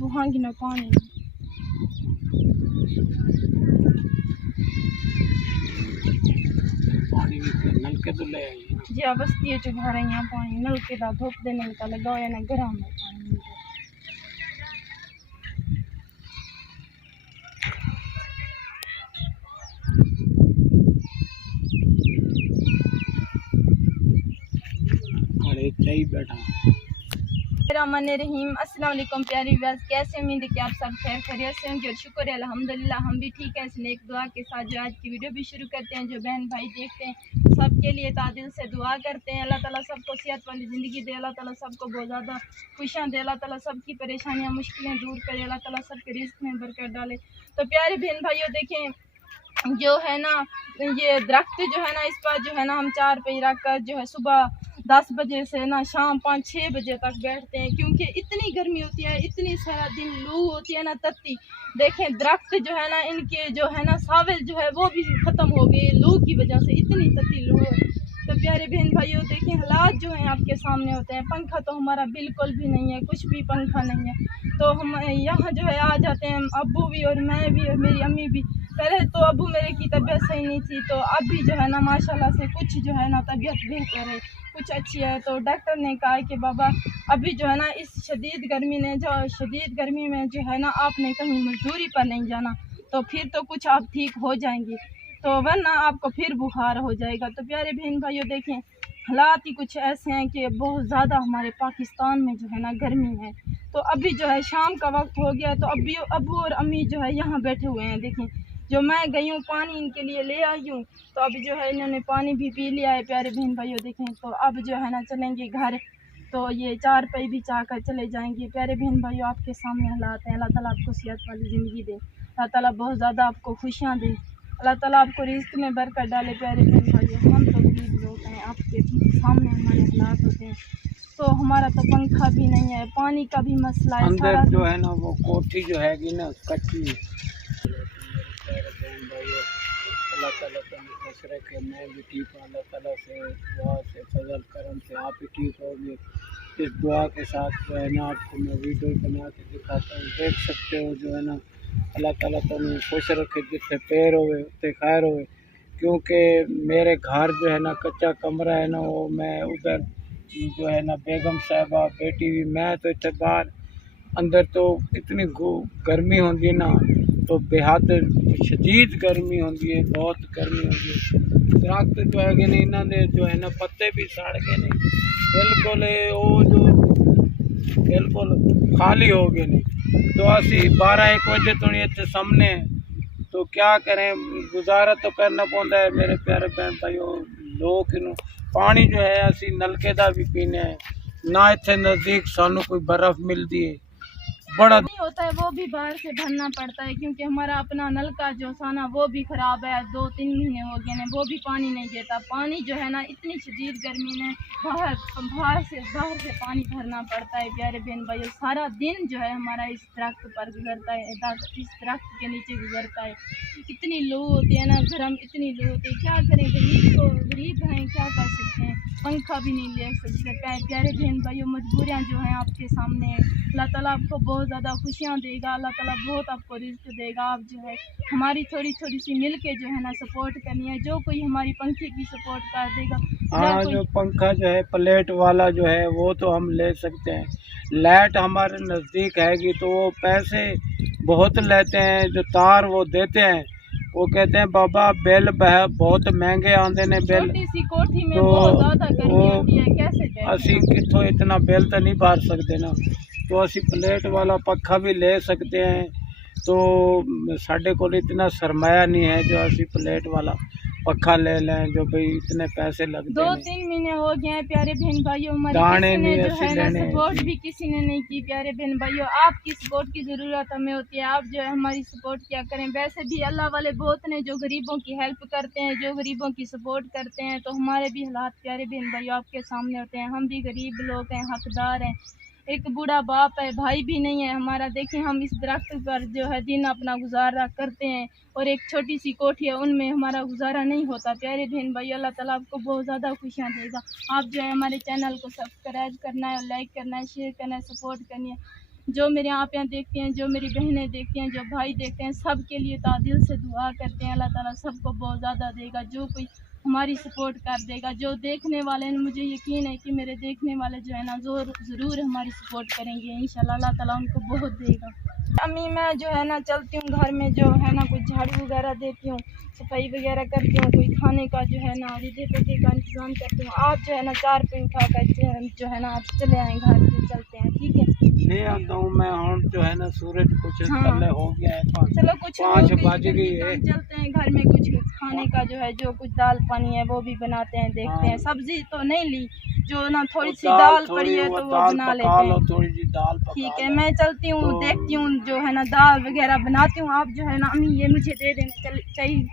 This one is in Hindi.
बुहांगी ना पानी नलके तो ले आई जी बस्ती जो घर है यहाँ पानी नलके का धूप देने का लगा या ना गर्म है पानी चाहिए बैठा रहीम अस्सलाम वालेकुम प्यारी व्यूअर्स, कैसे उम्मीद है कि आप सब खैर खैरियत से होंगे और शुक्र है अल्हम्दुलिल्लाह हम भी ठीक है। इसलिए एक दुआ के साथ जो आज की वीडियो भी शुरू करते हैं। जो बहन भाई देखते हैं सबके लिए तादिल से दुआ करते हैं। अल्लाह ताला सबको सेहत वाली ज़िंदगी दे, अल्लाह ताला सबको बहुत ज़्यादा खुशियाँ दे, अल्लाह ताला सबकी परेशानियाँ मुश्किलें दूर करे, अल्लाह ताला सबके रिस्क में बरकत डाले। तो प्यारे बहन भाइयों देखें जो है ना ये दरख्त जो है ना इस पर जो है ना हम 4 पे रख कर जो है सुबह 10 बजे से ना शाम 5-6 बजे तक बैठते हैं, क्योंकि इतनी गर्मी होती है, इतनी सारा दिन लू होती है ना तत्ती। देखें दरख्त जो है ना इनके जो है ना सावल जो है वो भी ख़त्म हो गए लू की वजह से, इतनी तत्ती लू है। तो प्यारे बहन भाइयों देखें हालात जो हैं आपके सामने होते हैं। पंखा तो हमारा बिल्कुल भी नहीं है, कुछ भी पंखा नहीं है। तो हम यहाँ जो है आ जाते हैं अब्बू भी और मैं भी और मेरी अम्मी भी। पहले तो अब्बू मेरे की तबीयत सही नहीं थी, तो अब भी जो है ना माशाल्लाह से कुछ जो है ना तबीयत बेहतर है, कुछ अच्छी है। तो डॉक्टर ने कहा कि बाबा अभी जो है ना इस शदीद गर्मी में जो है ना आपने कहीं मजदूरी पर नहीं जाना, तो फिर तो कुछ आप ठीक हो जाएंगी, तो वरना आपको फिर बुखार हो जाएगा। तो प्यारे बहन भाइयों देखें हालात ही कुछ ऐसे हैं कि बहुत ज़्यादा हमारे पाकिस्तान में जो है ना गर्मी है। तो अभी जो है शाम का वक्त हो गया, तो अभी अब्बू और अम्मी जो है यहाँ बैठे हुए हैं। देखें जो मैं गई हूँ पानी इनके लिए ले आई हूँ, तो अभी जो है इन्होंने पानी भी पी लिया है। प्यारे बहन भाइयों देखें तो अब जो है ना चलेंगे घर, तो ये 4 पे भी चाह कर चले जाएंगे। प्यारे बहन भाइयों आपके सामने हालात हैं। अल्लाह ताला आपको सेहत वाली ज़िंदगी दे, अल्लाह ताला बहुत ज़्यादा आपको खुशियाँ दे, अल्लाह ताला आपको रिस्क में बरकत डाले। प्यारे बहन भाइयों हम तो गरीब लोग हैं, आपके सामने हमारे हालात होते हैं। तो हमारा तो पंखा भी नहीं है, पानी का भी मसला है, अंदर जो है ना वो कोठी जो हैगी ना कच्ची। अल्लाह ताला को खुश रखे, मैं भी ठीक हूँ। अल्लाह ताला से दुआ से फजल करम से आप भी ठीक होंगे। इस दुआ के साथ जो है ना आपको मैं वीडियो बना के दिखाता हूँ, देख सकते हो जो है ना अल्लाह ताला तो खुश रखे, जिससे पैर होवे उत्ते खैर होवे। क्योंकि मेरे घर जो है ना कच्चा कमरा है ना, वो मैं उधर जो है ना बेगम साहिबा बेटी भी मैं तो इतने बाहर अंदर तो इतनी गर्मी होती है ना, तो बेहद शदीद गर्मी होती है, बहुत गर्मी होती है। दरख्त जो है कि नहीं इन्होंने जो है ना पत्ते भी सड़ गए नहीं, बिल्कुल वो जो बिल्कुल खाली हो गए नहीं। तो असी 12-1 बजे तो इतने सामने हैं, तो क्या करें, गुजारा तो करना पड़ता है। मेरे प्यारे बहन भाइयों लोग पानी जो है असी नलके का भी पीने है ना, इतने नज़दीक सानू कोई बर्फ़ मिलती है, बड़ा नहीं होता है वो भी बाहर से भरना पड़ता है, क्योंकि हमारा अपना नलका जो साना वो भी ख़राब है, 2-3 महीने हो गए हैं वो भी पानी नहीं देता। पानी जो है ना इतनी शदीद गर्मी में बाहर से पानी भरना पड़ता है। प्यारे बहन भाइयों सारा दिन जो है हमारा इस दरख्त पर गुजरता है, इस दरख्त के नीचे गुजरता है। इतनी लू होती है ना गरम, इतनी लू होती है, क्या करें, गरीब हैं, क्या कर सकते हैं, पंखा भी नहीं ले सकते। प्यारे बहन भाइयों मजबूरियाँ जो हैं आपके सामने। अल्लाह ताला आपको बहुत ज़्यादा खुशियाँ देगा, अल्लाह ताला बहुत आपको रिज़्क़ देगा। आप जो है हमारी थोड़ी थोड़ी सी मिल के जो है ना सपोर्ट करनी है। जो कोई हमारी पंखे की सपोर्ट कर देगा, हाँ जो पंखा जो है प्लेट वाला जो है वो तो हम ले सकते हैं। लाइट हमारे नज़दीक हैगी तो वो पैसे बहुत लेते हैं, जो तार वो देते हैं, वो कहते हैं बाबा बिल बहुत महंगे आते हैं बिल, छोटी सी कोठी में तो बहुत ज़्यादा गर्मी होती है, कैसे असी कितों इतना बिल तो नहीं भर सकते ना, तो असी प्लेट वाला पंखा भी ले सकते हैं। तो साढ़े को इतना सरमाया नहीं है जो असी प्लेट वाला पंखा ले लें, जो भाई इतने पैसे लगते हैं। 2-3 महीने हो गए हैं प्यारे बहन भाइयों, दाने किसी ने नहीं जो है ना लेने सपोर्ट भी किसी ने नहीं की। प्यारे बहन भाइयों आपकी सपोर्ट की ज़रूरत हमें होती है, आप जो है हमारी सपोर्ट क्या करें। वैसे भी अल्लाह वाले बहुत ने जो गरीबों की हेल्प करते हैं, जो गरीबों की सपोर्ट करते हैं। तो हमारे भी हालात प्यारे बहन भाइयों आपके सामने होते हैं, हम भी गरीब लोग हैं, हकदार हैं। एक बूढ़ा बाप है, भाई भी नहीं है हमारा। देखें हम इस दरख्त पर जो है दिन अपना गुजारा करते हैं, और एक छोटी सी कोठी है उनमें हमारा गुजारा नहीं होता। प्यारे बहन भाई अल्लाह ताला आपको बहुत ज़्यादा खुशियाँ देगा। आप जो है हमारे चैनल को सब्सक्राइब करना है, लाइक करना है, शेयर करना है, सपोर्ट करनी है। जो मेरे आपियाँ देखते हैं, जो मेरी बहनें देखती हैं, जो भाई देखते हैं, सब के लिए दिल से दुआ करते हैं। अल्लाह ताला सबको बहुत ज़्यादा देगा। जो कोई हमारी सपोर्ट कर देगा, जो देखने वाले हैं, मुझे यकीन है कि मेरे देखने वाले जो है ना ज़रूर हमारी सपोर्ट करेंगे। इंशाल्लाह अल्लाह ताला उनको बहुत देगा। अम्मी मैं जो है ना चलती हूँ घर में, जो है ना कुछ झाड़ू वगैरह देती हूँ, सफाई वगैरह करती हूँ, कोई खाने का जो है ना रिधे पके का इंतज़ाम करती हूँ। आप जो है ना 4 पे उठा कर जो है ना आप चले आए घर पे, चलते हैं, ठीक है? ले आता हूँ मैं। और जो है ना सूरज कुछ हाँ। पहले हो गया है, चलो कुछ 5 बज गई है। चलते हैं घर में, कुछ खाने का जो है, जो कुछ दाल पानी है वो भी बनाते हैं, देखते हैं। सब्जी तो नहीं ली, जो ना थोड़ी सी दाल पड़ी है तो वो बना लेते हैं। थोड़ी सी दाल ठीक है, मैं चलती हूँ, देखती हूँ जो है ना दाल वगैरह बनाती हूँ। आप जो है ना अम्मी ये मुझे दे देना चाहिए।